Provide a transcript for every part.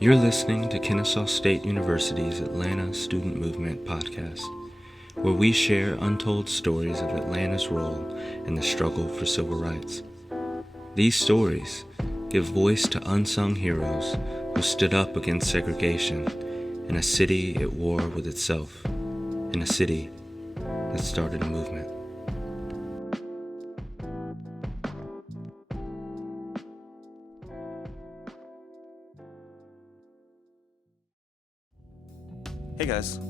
You're listening to Kennesaw State University's Atlanta Student Movement podcast, where we share untold stories of Atlanta's role in the struggle for civil rights. These stories give voice to unsung heroes who stood up against segregation in a city at war with itself, in a city that started a movement. Hey guys,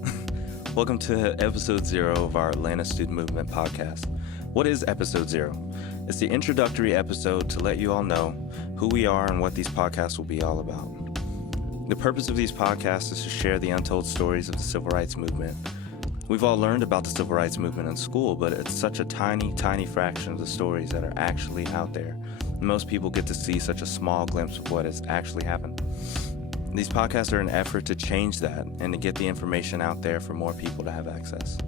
welcome to episode 0 of our Atlanta Student Movement podcast. What is episode 0? It's the introductory episode to let you all know who we are and what these podcasts will be all about. The purpose of these podcasts is to share the untold stories of the civil rights movement. We've all learned about the civil rights movement in school, but it's such a tiny, tiny fraction of the stories that are actually out there. Most people get to see such a small glimpse of what has actually happened. These podcasts are an effort to change that and to get the information out there for more people to have access.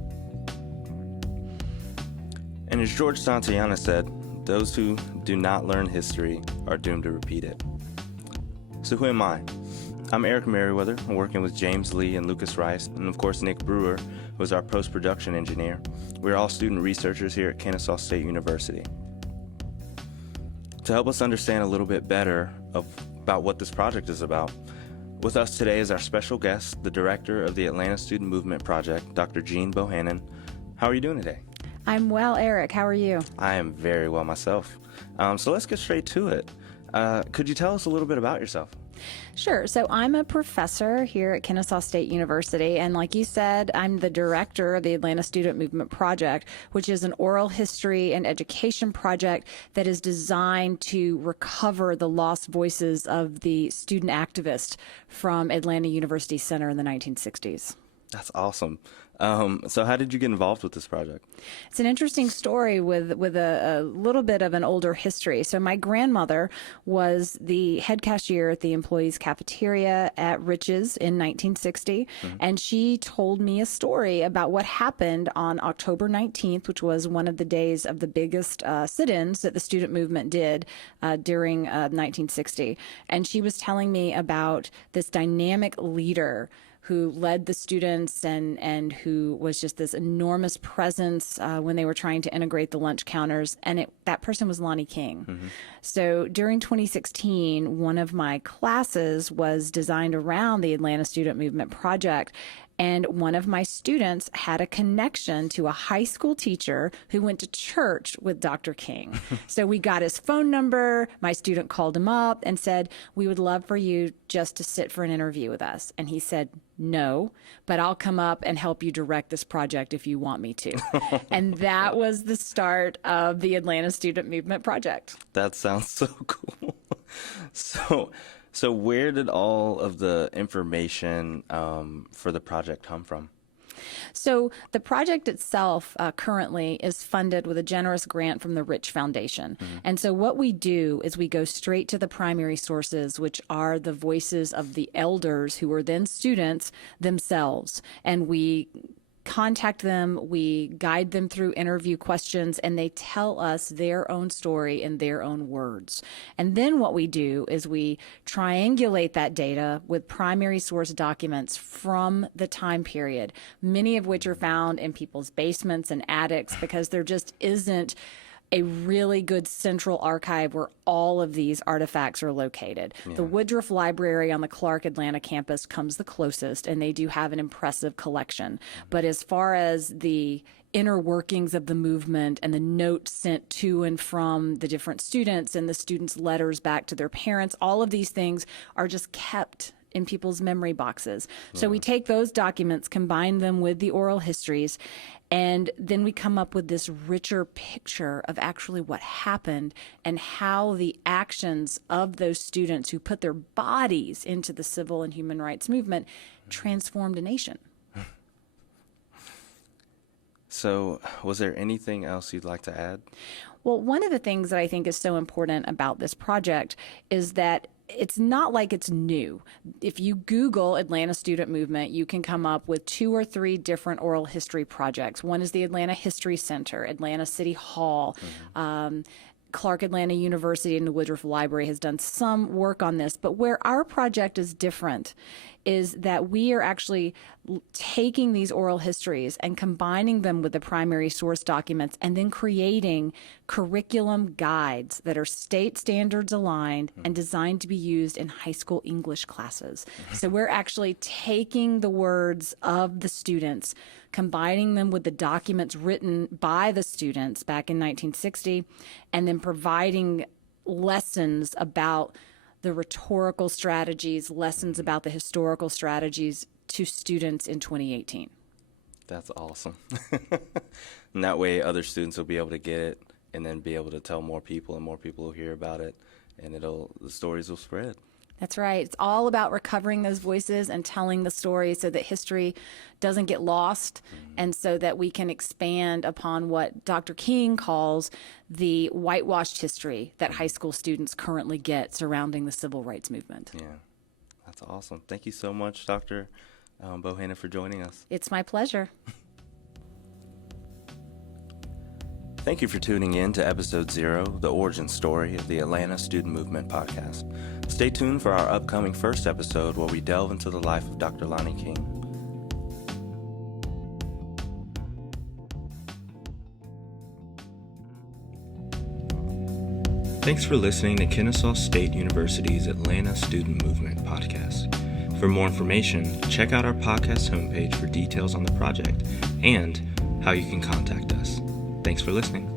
And as George Santayana said, those who do not learn history are doomed to repeat it. So who am I? I'm Eric Merriweather. I'm working with James Lee and Lucas Rice, and of course Nick Brewer, who is our post-production engineer. We're all student researchers here at Kennesaw State University. To help us understand a little bit better about what this project is about, with us today is our special guest, the director of the Atlanta Student Movement Project, Dr. Jeanne Bohannon. How are you doing today? I'm well, Eric. How are you? I am very well myself. So let's get straight to it. Could you tell us a little bit about yourself? Sure. So I'm a professor here at Kennesaw State University, and like you said, I'm the director of the Atlanta Student Movement Project, which is an oral history and education project that is designed to recover the lost voices of the student activists from Atlanta University Center in the 1960s. That's awesome. So how did you get involved with this project? It's an interesting story with a little bit of an older history. So my grandmother was the head cashier at the employees' cafeteria at Rich's in 1960, and she told me a story about what happened on October 19th, which was one of the days of the biggest sit-ins that the student movement did during 1960. And she was telling me about this dynamic leader who led the students and who was just this enormous presence when they were trying to integrate the lunch counters. And that person was Lonnie King. So during 2016, one of my classes was designed around the Atlanta Student Movement Project. And one of my students had a connection to a high school teacher who went to church with Dr. King. So we got his phone number. My student called him up and said, "We would love for you just to sit for an interview with us." And he said, "No, but I'll come up and help you direct this project if you want me to." And that was the start of the Atlanta Student Movement Project. That sounds so cool. So where did all of the information for the project come from? So the project itself currently is funded with a generous grant from the Rich Foundation. And so what we do is we go straight to the primary sources, which are the voices of the elders who were then students themselves. And we contact them, we guide them through interview questions, and they tell us their own story in their own words. And then what we do is we triangulate that data with primary source documents from the time period, many of which are found in people's basements and attics because there just isn't a really good central archive where all of these artifacts are located. Yeah. The Woodruff Library on the Clark Atlanta campus comes the closest, and they do have an impressive collection. But as far as the inner workings of the movement and the notes sent to and from the different students and the students' letters back to their parents, all of these things are just kept in people's memory boxes. So we take those documents, combine them with the oral histories, and then we come up with this richer picture of actually what happened and how the actions of those students who put their bodies into the civil and human rights movement transformed a nation. So was there anything else you'd like to add? Well, one of the things that I think is so important about this project is that it's not like it's new. If you Google Atlanta Student Movement, you can come up with 2 or 3 different oral history projects. One is the Atlanta History Center, Atlanta City Hall, Clark Atlanta University and the Woodruff Library has done some work on this, but where our project is different is that we are actually taking these oral histories and combining them with the primary source documents and then creating curriculum guides that are state standards aligned and designed to be used in high school English classes. So we're actually taking the words of the students, combining them with the documents written by the students back in 1960, and then providing lessons about the rhetorical strategies, lessons about the historical strategies to students in 2018. That's awesome. And that way other students will be able to get it and then be able to tell more people, and more people will hear about it, and the stories will spread. That's right. It's all about recovering those voices and telling the story so that history doesn't get lost, and so that we can expand upon what Dr. King calls the whitewashed history that high school students currently get surrounding the civil rights movement. Yeah, that's awesome. Thank you so much, Dr. Bohannon, for joining us. It's my pleasure. Thank you for tuning in to Episode 0, the origin story of the Atlanta Student Movement podcast. Stay tuned for our upcoming first episode where we delve into the life of Dr. Lonnie King. Thanks for listening to Kennesaw State University's Atlanta Student Movement podcast. For more information, check out our podcast homepage for details on the project and how you can contact us. Thanks for listening.